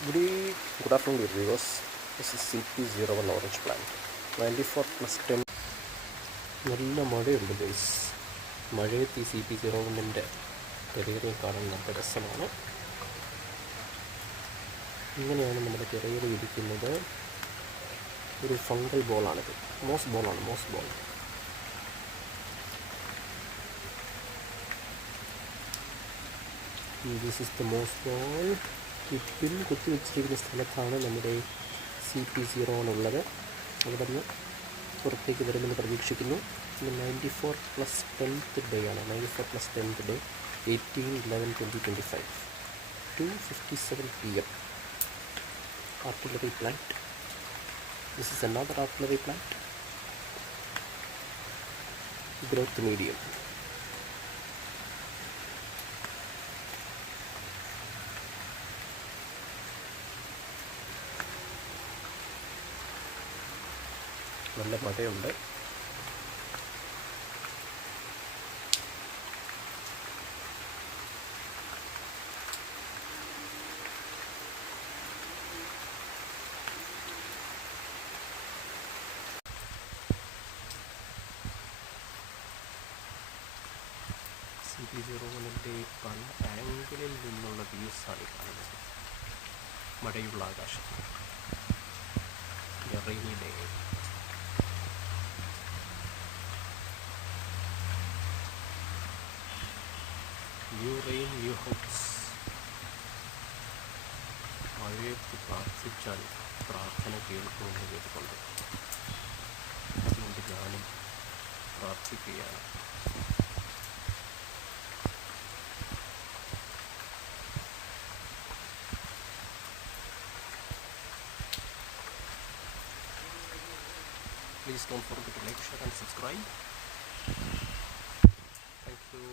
Good afternoon, viewers. This is CP01 orange plant. 94 plus 10. നല്ല മഴയുണ്ട് guys. മഴയത്ത് ഈ CP01ൻ്റെ ടെറേറിയം കാണാൻ നല്ല രസമാണ്. ഇങ്ങനെയാണ് നമ്മുടെ ടെറേറിയം ഇരിക്കുന്നത്. ഒരു ഫംഗൽ ബോളാണിത്. മോസ് ബോളാണ്, moss ball. This is the moss ball. ഈ പിൻ കുത്തി വെച്ചിരിക്കുന്ന സ്ഥലത്താണ് നമ്മുടെ CP01 ഉള്ളത്. അവിടെ നിന്ന് പുറത്തേക്ക് വരുമെന്ന് പ്രതീക്ഷിക്കുന്നു. ഇന്ന് 94 plus 10th ഡേ ആണ്. 94 plus 10th day 18/11/2025 2:57 PM. Artillery plant. This is another artillery plant. Growth medium. നല്ല മഴയുണ്ട്. CP01ൻ്റെ പല ആംഗിളിൽ നിന്നുള്ള വ്യൂസാണ് കാണുന്നത്. മഴയുള്ള ആകാശം. Rainy day. New rain, new hopes. മഴയത്ത് പ്രാർത്ഥിച്ചാൽ പ്രാർത്ഥന കേൾക്കുമെന്ന് കേട്ടിട്ടുണ്ട്. അതുകൊണ്ട് ഞാനും പ്രാർത്ഥിക്കുകയാണ്. Please don't forget to like, share and subscribe. Thank you.